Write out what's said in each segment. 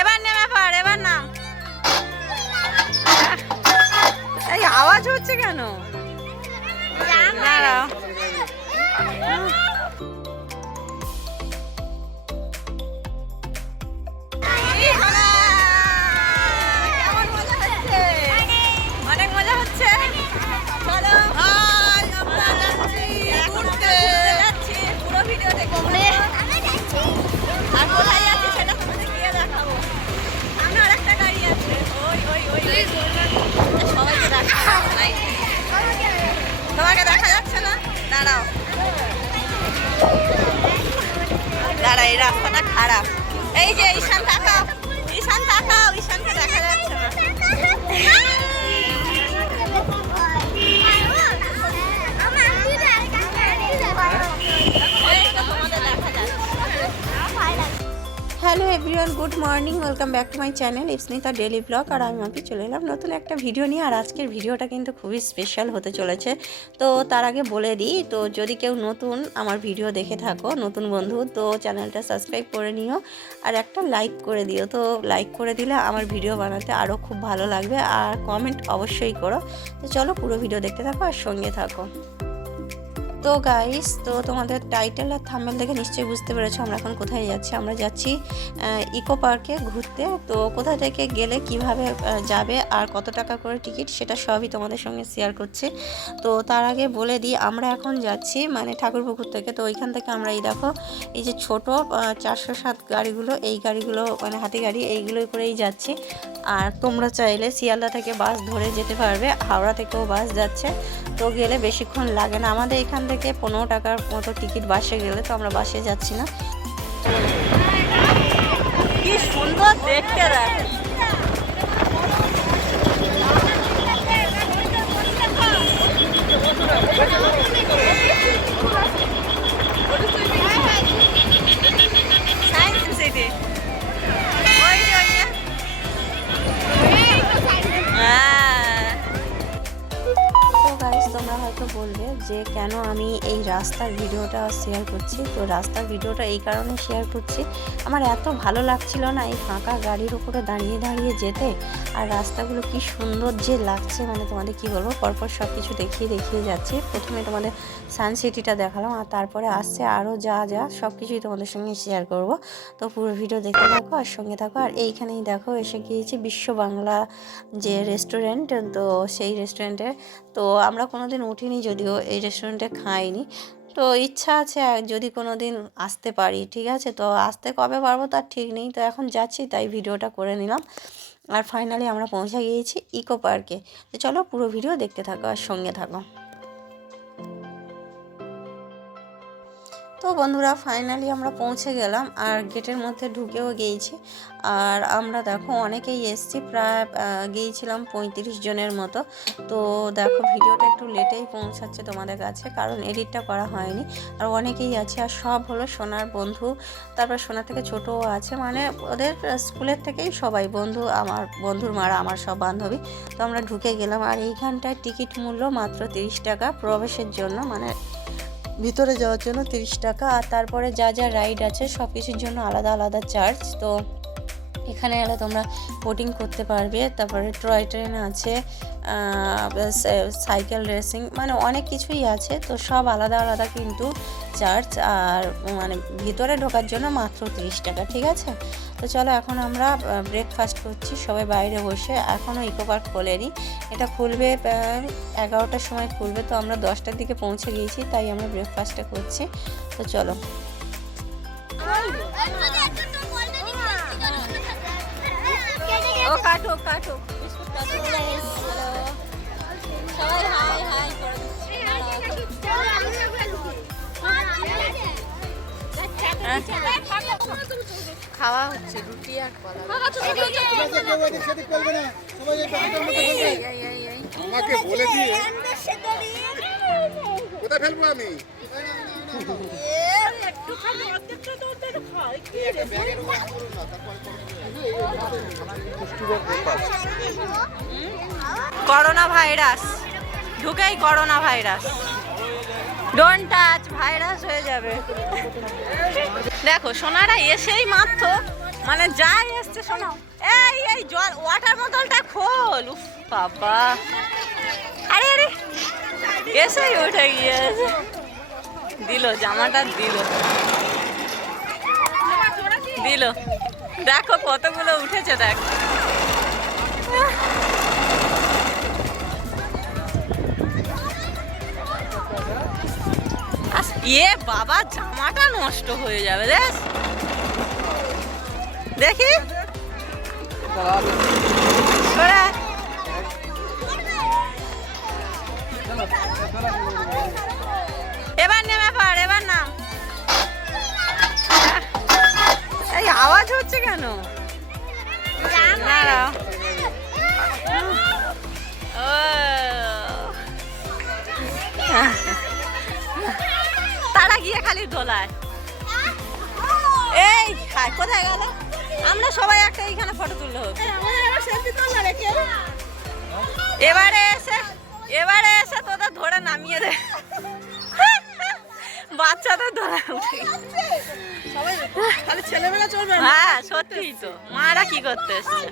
এবার নেমে পড় এবার নাম। এই আওয়াজ হচ্ছে কেন? দাঁড়াও। আর কোথায় সামনে আরেকটা গাড়ি আছে। ওই দেখা তোমাকে দেখা যাচ্ছে না? দাঁড়াও। দাঁড়া, এই রাস্তাটা খারাপ। এই যে ঈশান তাকাও ঈশান তাকাও ঈশানকে দেখা যাচ্ছে না। Good morning, welcome back to my channel. Ipsnita daily blog. আর আমি মাপি চলে এলাম নতুন একটা ভিডিও নিয়ে। আর আজকের ভিডিওটা কিন্তু খুবই স্পেশাল হতে চলেছে। তো তার আগে বলে দিই, তো যদি কেউ নতুন আমার ভিডিও দেখে থাকো, নতুন বন্ধু, তো চ্যানেলটা সাবস্ক্রাইব করে নিও। আর একটা লাইক করে দিও। তো লাইক করে দিলে আমার ভিডিও বানাতে আরও খুব ভালো লাগবে। আর কমেন্ট অবশ্যই করো। তো চলো পুরো ভিডিও দেখতে থাকো আর সঙ্গে থাকো। তো গাইস তো তোমাদের টাইটেল আর থাম্বেল দেখে নিশ্চয়ই বুঝতে পেরেছ আমরা এখন কোথায় যাচ্ছি। আমরা যাচ্ছি ইকো পার্কে ঘুরতে। তো কোথা থেকে গেলে, কীভাবে যাবে, আর কত টাকা করে টিকিট সেটা সবই তোমাদের সঙ্গে শেয়ার করছি। তো তার আগে বলে দিই, আমরা এখন যাচ্ছি মানে ঠাকুরপুকুর থেকে তো ওইখান থেকে আমরা এই দেখো, এই যে ছোট চারশো সাত গাড়িগুলো, এই গাড়িগুলো মানে হাতি গাড়ি, এইগুলোই করেই যাচ্ছি। আর তোমরা চাইলে শিয়ালদা থেকে বাস ধরে যেতে পারবে, হাওড়া থেকেও বাস যাচ্ছে। তো গেলে বেশিক্ষণ লাগে না। আমাদের এখান থেকে পনেরো টাকার মতো টিকিট বাসে গেলে তো আমরা বাসে যাচ্ছি না। কি সুন্দর দেখতে দেখ শেয়ার করছি। তো রাস্তার ভিডিওটা এই কারণে শেয়ার করছি। আমার এত ভালো লাগছিল না এই ফাঁকা গাড়ির উপরে দাঁড়িয়ে দাঁড়িয়ে যেতে আর রাস্তাগুলো কি সুন্দর যে লাগছে। মানে তোমাদের কি বলব? পরপর সব কিছু দেখিয়ে দেখিয়ে যাচ্ছি। প্রথমে তোমাদের সানসিটিটা দেখালাম আর তারপরে আসছে আরও যা যা সব কিছুই তোমাদের সঙ্গে শেয়ার করব। তো পুরো ভিডিও দেখতে থাকো আর সঙ্গে থাকো। আর এইখানেই দেখো, এসে গিয়েছি বিশ্ব বাংলা যে রেস্টুরেন্ট তো সেই রেস্টুরেন্টে তো আমরা কোনোদিন উঠিনি যদিও এই রেস্টুরেন্টে খাইনি। তো ইচ্ছা আছে যদি কোনো দিন আসতে পারি, ঠিক আছে? তো আসতে কবে পারব তার ঠিক নেই। তো এখন যাচ্ছি, তাই ভিডিওটা করে নিলাম। আর ফাইনালি আমরা পৌঁছে গিয়েছি ইকো পার্কে। তো চলো পুরো ভিডিও দেখতে থাকো আর সঙ্গে থাকো। তো বন্ধুরা ফাইনালি আমরা পৌঁছে গেলাম আর গেটের মধ্যে ঢুকেও গিয়েছি আর আমরা দেখো, অনেকেই এসছি, প্রায় গিয়েছিলাম পঁয়ত্রিশ জনের মতো। তো দেখো, ভিডিওটা একটু লেটেই পৌঁছাচ্ছে তোমাদের কাছে, কারণ এডিটটা করা হয়নি। আর অনেকেই আছে, আর সব হলো সোনার বন্ধু। তারপর সোনা থেকে ছোটও আছে মানে ওদের স্কুলের থেকেই সবাই বন্ধু, আমার বন্ধুর মারা, আমার সব বান্ধবী। তো আমরা ঢুকে গেলাম, আর এইখানটায় টিকিট মূল্য মাত্র তিরিশ টাকা প্রবেশের জন্য মানে ভিতরে যাওয়ার জন্য তিরিশ টাকা আর তারপরে যা যা রাইড আছে সব কিছুর জন্য আলাদা আলাদা চার্জ তো এখানে এলে তোমরা বোটিং করতে পারবে। তারপরে টয় ট্রেন আছে সাইকেল রেসিং মানে অনেক কিছুই আছে। তো সব আলাদা আলাদা কিন্তু চার্জ আর মানে ভিতরে ঢোকার জন্য মাত্র তিরিশ টাকা, ঠিক আছে? তো চলো এখন আমরা ব্রেকফাস্ট করছি, সবাই বাইরে বসে। এখনও ইকো পার্ক খোলেনি। এটা খুলবে এগারোটার সময় খুলবে। তো আমরা দশটার দিকে পৌঁছে গিয়েছি, তাই আমরা ব্রেকফাস্টটা করছি। তো চলো। হাই হাই খাওয়া হচ্ছে রুটি আর কলা। কোথায় ফেলব আমি? Corona virus. ঢুকেই corona virus. Don't touch virus হয়ে যাবে। দেখো, সোনারা এসেই মাত্র। মানে যাই এসছে শোনো এই এই, জল ওয়াটার বোতলটা খোল। বাবা। আরে আরে। এসেই উঠে গিয়েছে। দিল, জামাটা দিল। দিল। দেখো কতগুলো উঠেছে, দেখ। ইয়ে বাবা, জামাটা নষ্ট হয়ে যাবে, দেখ। দেখি। এবার নেমে পার এবার নাম। এই আওয়াজ হচ্ছে কেন? দাঁড়াও। তারা গিয়ে খালি দোলায়। এই কোথায় গেল? আমরা সবাই একটা এইখানে ফটো তুললে এবারে এসে এবারে এসে তোদের ধরে নামিয়ে দে। বাচ্চাদের ধরে উঠে ছেলেবেলা চলবে হ্যাঁ সত্যিই তো। মারা কি করতে এসছে।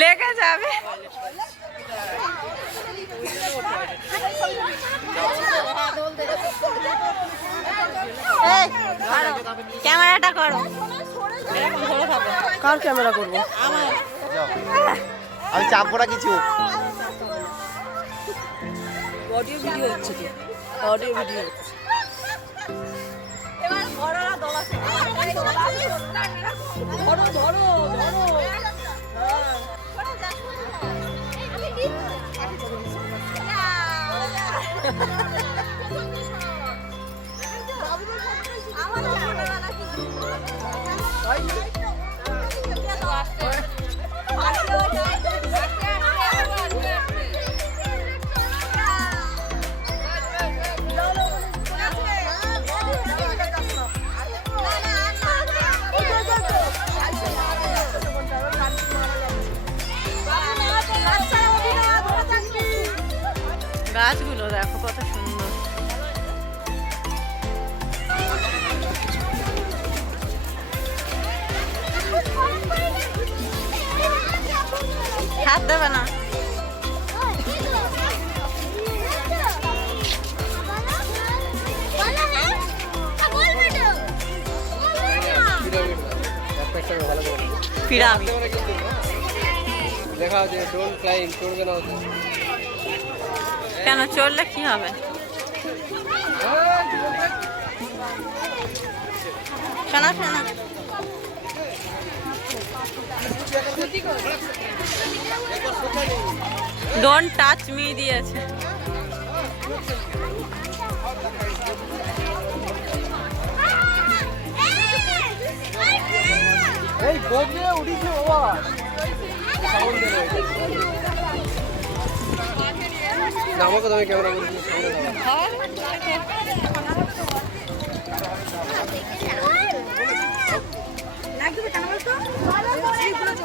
লেগে যাবে। ক্যামেরাটা করো। কার ক্যামেরা করব? আমি চাপবো না কিছু। অডিও ভিডিও হচ্ছে তো অডিও ভিডিও হচ্ছে। এবার ধরো ধরো। ধরো হাত দেবে না পিরামিড লেখা আছে ডোন্ট ক্লাইম চড়বে না কেন চললে কি হবে শোনা শোনা ডোন্ট টাচ মি দিয়েছে। ক্যামেরা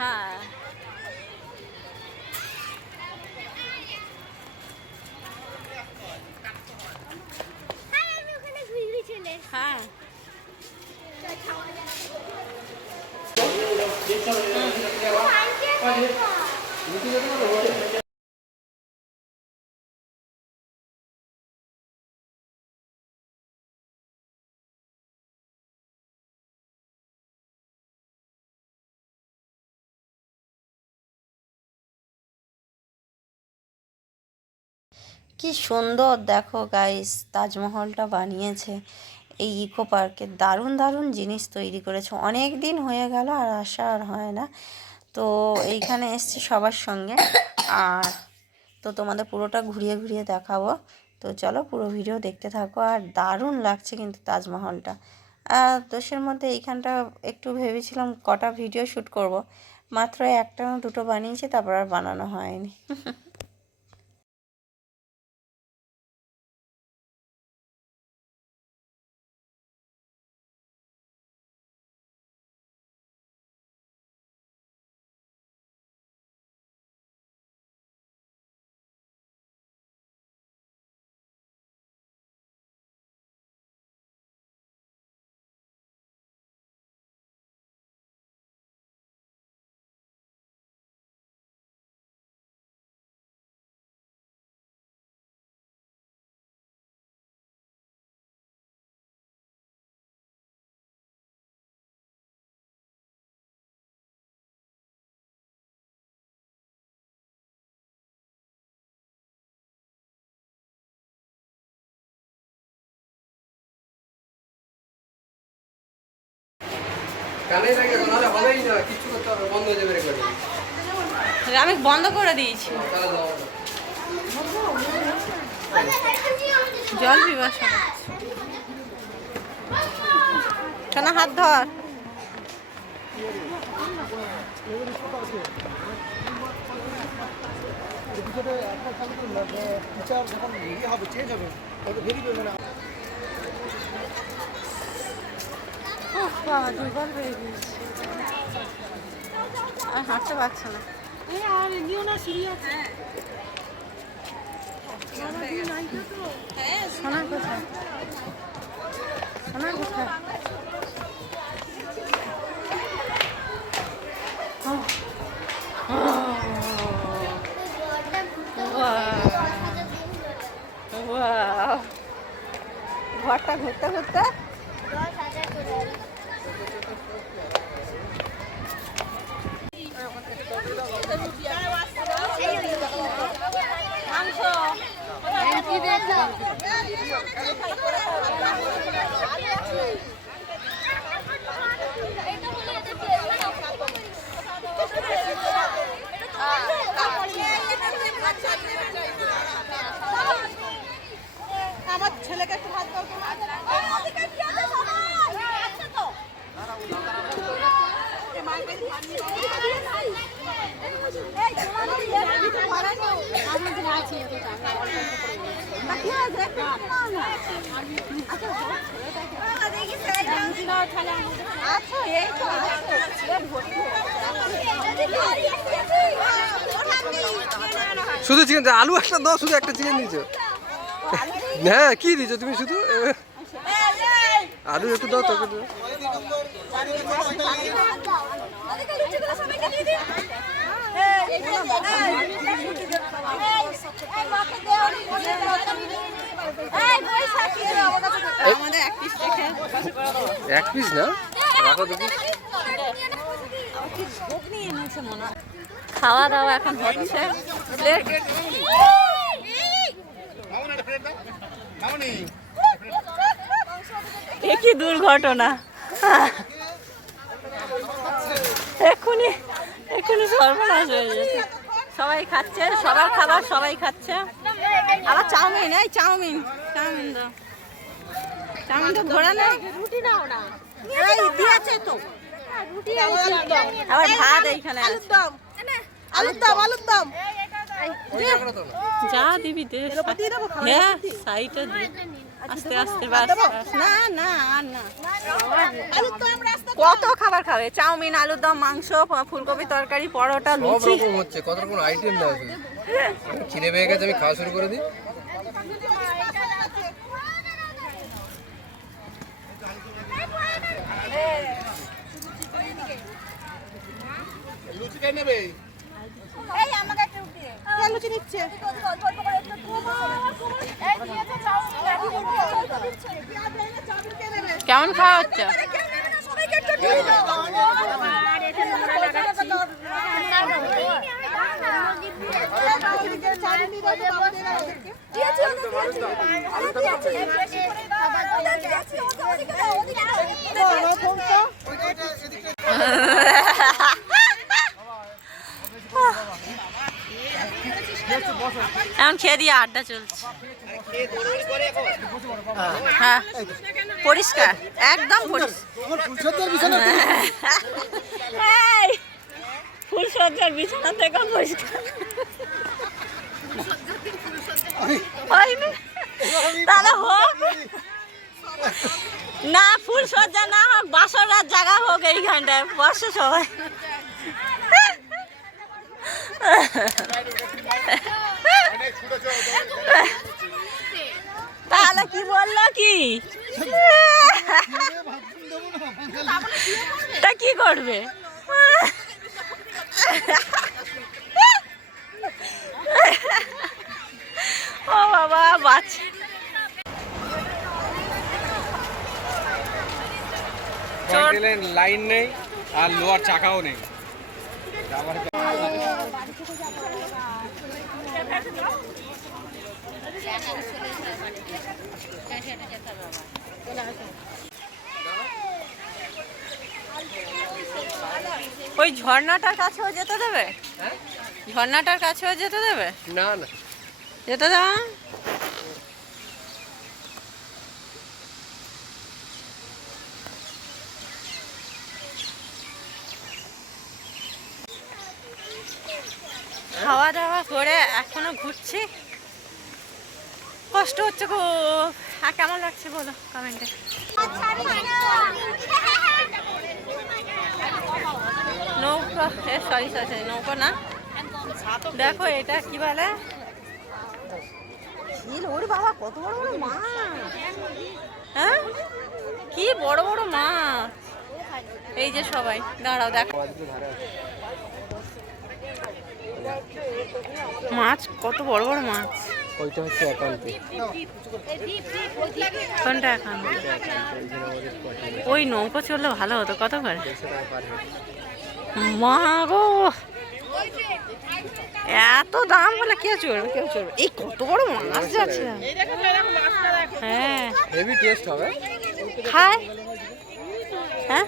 হ্যাঁ কি সুন্দর, দেখো গাইস তাজমহলটা বানিয়েছে। এই ইকো পার্কে দারুণ দারুণ জিনিস তৈরি করেছে। অনেক দিন হয়ে গেল আর আসা আর হয় না। তো এইখানে এসছি সবার সঙ্গে। আর তো তোমাদের পুরোটা ঘুরিয়ে ঘুরিয়ে দেখাবো। তো চলো পুরো ভিডিও দেখতে থাকো। আর দারুণ লাগছে কিন্তু তাজমহলটা। আর দোষের মধ্যে এইখানটা একটু ভেবেছিলাম কটা ভিডিও শ্যুট করব। মাত্র একটা দুটো বানিয়েছি, তারপর আর বানানো হয়নি। কানে লাগে নাহলে হবেই না কিছু করতে হবে বন্ধ হয়ে যাবে রেকর্ডিং। আমি বন্ধ করে দিয়েছি। দাও জল পিপাস সোনা হাত ধর। টিচার যখন ইয়ে হবে চেঞ্জ হবে তখন ভেরি মানে উফ, বাবা দুর্বল হয়ে গিয়েছি আর হাঁটতে পারছে না সোনা কোথায় সোনা কোথায় ওহ। ওহ। ঘরটা ঘুরতে ঘুরতে আমার ছেলেকে একটু হাত দাও শুধু চিকেন আলু একটা দাও শুধু একটা চিকেন দিয়েছ। হ্যাঁ কি দিয়েছ তুমি শুধু? আলু একটু দাও তোকে এক পিস না? খাওয়া দাওয়া এখন হচ্ছে। প্লেট এ কি দুর্ঘটনা। এক্ষুনি এক্ষুনি সর্বনাশ হয়ে যেত সবাই খাচ্ছে সবার খাবার সবাই খাচ্ছে। আবার চাউমিন এই চাউমিন চাউমিন দাও। চাউমিন তো ঘোরা না। এই দিয়েছে তো। আবার ভাত এইখানে আছে। আলুর দম আলুর দম। যা দিবি দে। হ্যাঁ সাইডে দি। আস্তে আস্তে বাস। বাস। না না না। কত খাবার খাবে? চাউমিন আলুর দম মাংস ফুলকপি তরকারি পরোটা সব লুচি। রকম হচ্ছে কত রকম আইটেম না আছে? খিদে পেয়ে গেছে আমি খাওয়া শুরু করে দিই। লুচি কে নেবে এই আমাকে একটু দিয়ে লুচি নিচ্ছে। অল্প অল্প করে একটু এই দিয়েছে চাউমিন আর দিয়েছে পেঁয়াজ এনে চাউমিন কে নেবে কেমন খাওয়া হচ্ছে কেউ নেবে না সবাইকে একটু দিয়ে দাও এখন খেয়ে দিয়ে আড্ডা চলছে। হ্যাঁ পরিষ্কার, একদম ফুলসজ্জার বিছানা থেকে পরিষ্কার। তাহলে হোক। না ফুল সজ্জা না হোক বাসর রাত জায়গা হোক এইখানটায়, বসে সবাই তাহলে কি বলল কি তা কি করবে? ও বাবা বাচ্চা। লাইন নেই আর লোয়ার চাকাও নেই। ওই ঝর্ণাটার কাছেও যেতে দেবে? ঝর্ণাটার কাছেও যেতে দেবে? না না। যেতে দেওয়া খাওয়া দাওয়া করে এখনও ঘুরছি। কষ্ট হচ্ছে গো। আর কেমন লাগছে বলো কমেন্টে নৌকো সরি সরি নৌকো না। দেখো এটা কি বলে? ওরে বাবা কত বড় বড় মাছ। হ্যাঁ? কি বড় বড় মাছ। এই যে সবাই দাঁড়াও দেখো। মাছ কত বড় বড় মাছ। ওইটা হচ্ছে একান্তে কোনটা ওই নৌকো চললে ভালো হতো কত করে মা গো! এত দাম বলে কে চড়বে কেউ চড়বে? এই কত বড় মাছ যাচ্ছে। হ্যাঁ। হেভি টেস্ট হবে। খায়? হ্যাঁ?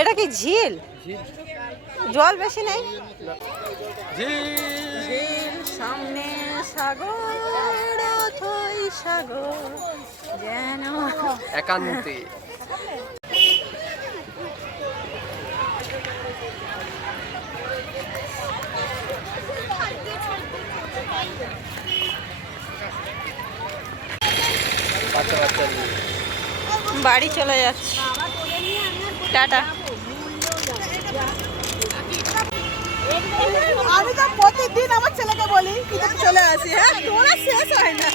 এটা কি ঝিল? জল বেশি নেই? ঝিল সামনে। সাগর সাগর যেন একান্তে বাড়ি চলে যাচ্ছি। টাটা। আমি তো প্রতিদিন আমার ছেলেকে বলি কিন্তু চলে আসি হ্যাঁ তোরা শেষ হয় না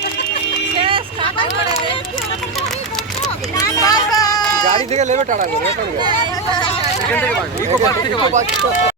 শেষ টাটা করে দে। গাড়ি থেকে নেবে টাটা করে এখান থেকে এখান থেকে ইকো পার্ক থেকে